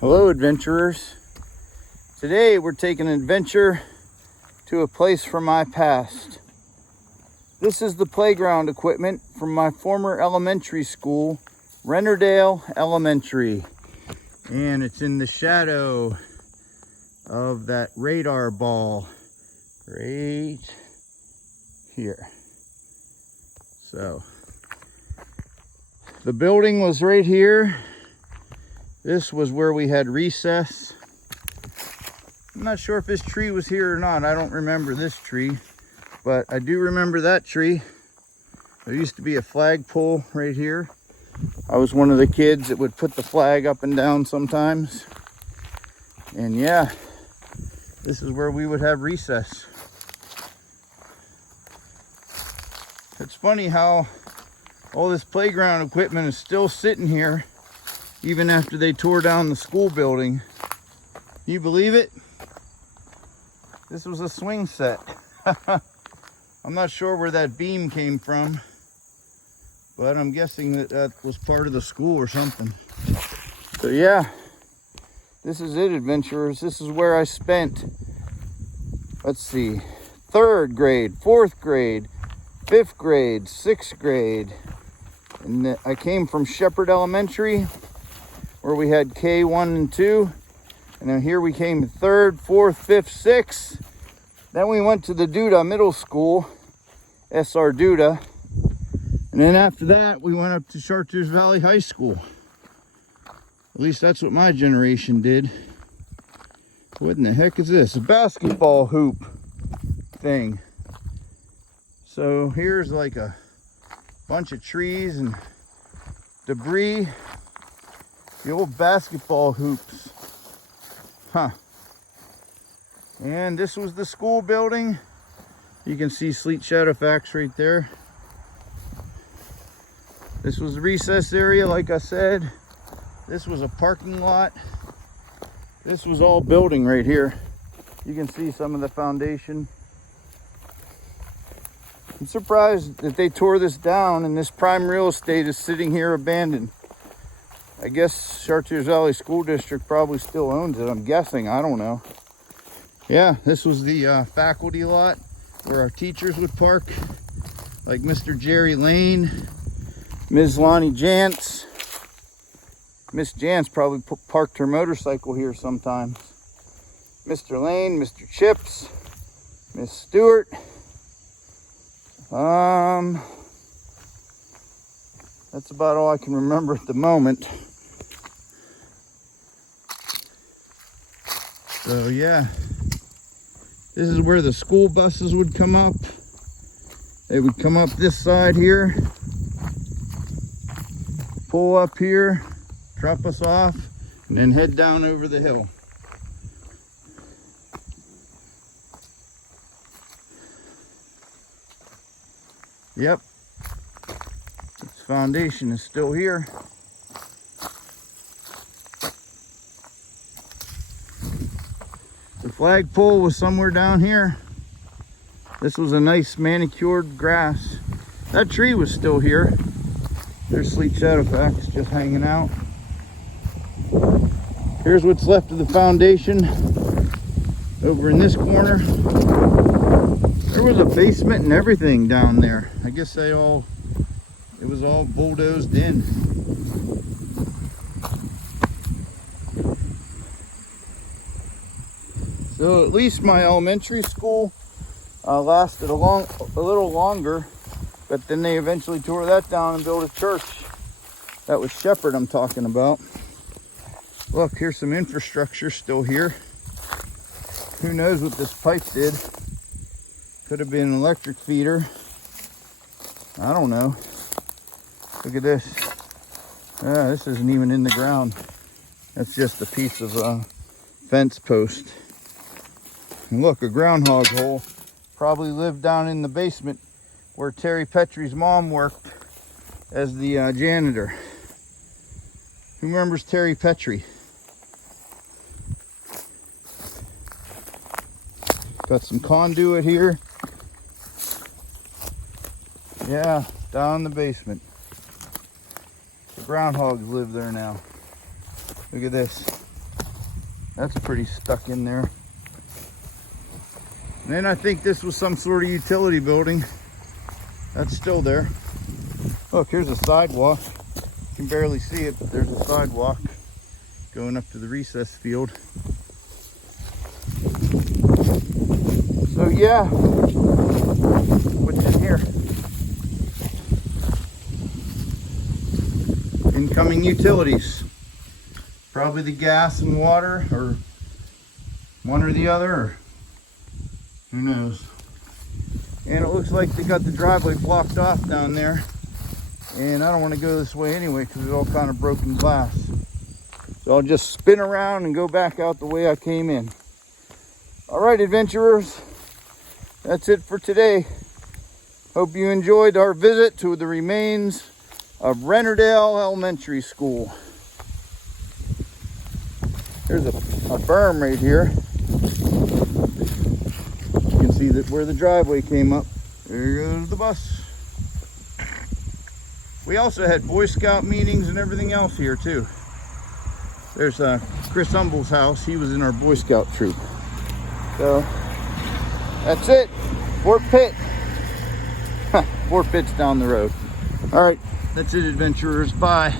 Hello adventurers. Today we're taking an adventure to a place from my past. This is the playground equipment from my former elementary school, Rennerdale Elementary. And it's in the shadow of that radar ball right here. So the building was right here. This was where we had recess. I'm not sure if this tree was here or not. I don't remember this tree, but I do remember that tree. There used to be a flagpole right here. I was one of the kids that would put the flag up and down sometimes. And yeah, this is where we would have recess. It's funny how all this playground equipment is still sitting here even after they tore down the school building. Can you believe it? This was a swing set. I'm not sure where that beam came from, but I'm guessing that that was part of the school or something. So yeah, this is it, adventurers. This is where I spent, let's see, 3rd grade, 4th grade, 5th grade, 6th grade. And I came from Shepherd Elementary, where we had K1 and 2. And then here we came to 3rd, 4th, 5th, 6th. Then we went to the Duda Middle School, SR Duda. And then after that, we went up to Chartiers Valley High School. At least that's what my generation did. What in the heck is this? A basketball hoop thing. So here's like a bunch of trees and debris. The old basketball hoops. Huh. And this was the school building. You can see Sleet Shadowfax right there. This was the recess area, like I said. This was a parking lot. This was all building right here. You can see some of the foundation. I'm surprised that they tore this down and this prime real estate is sitting here abandoned. I guess Chartiers Valley School District probably still owns it. I'm guessing. I don't know. Yeah, this was the faculty lot where our teachers would park, like Mr. Jerry Lane, Ms. Lonnie Jantz. Miss Jantz probably parked her motorcycle here sometimes. Mr. Lane, Mr. Chips, Miss Stewart. That's about all I can remember at the moment. So yeah, this is where the school buses would come up. They would come up this side here, pull up here, drop us off, and then head down over the hill. Yep, this foundation is still here. The flagpole was somewhere down here. This was a nice manicured grass. That tree was still here. There's Sleet Shadowfax just hanging out. Here's what's left of the foundation over in this corner. There was a basement and everything down there. I guess it was all bulldozed in. So at least my elementary school lasted a little longer, but then they eventually tore that down and built a church. That was Shepherd I'm talking about. Look, here's some infrastructure still here. Who knows what this pipe did? Could have been an electric feeder. I don't know. Look at this. Yeah, this isn't even in the ground. That's just a piece of fence post. And look, a groundhog hole. Probably lived down in the basement where Terry Petrie's mom worked as the janitor. Who remembers Terry Petrie? Got some conduit here. Yeah, down in the basement. The groundhogs live there now. Look at this. That's pretty stuck in there. And then I think this was some sort of utility building. That's still there. Look, here's a sidewalk. You can barely see it, but there's a sidewalk going up to the recess field. So yeah, what's in here? Incoming utilities. Probably the gas and water, or one or the other, or who knows. And it looks like they got the driveway blocked off down there. And I don't want to go this way anyway because it's all kind of broken glass. So I'll just spin around and go back out the way I came in. All right, adventurers. That's it for today. Hope you enjoyed our visit to the remains of Rennerdale Elementary School. There's a berm right here. You can see that where the driveway came up. There goes the bus. We also had Boy Scout meetings and everything else here too. There's Chris Humble's house. He was in our Boy Scout troop. So that's it. Fort Pitt. Fort Pitt's down the road. All right, that's it, adventurers. Bye.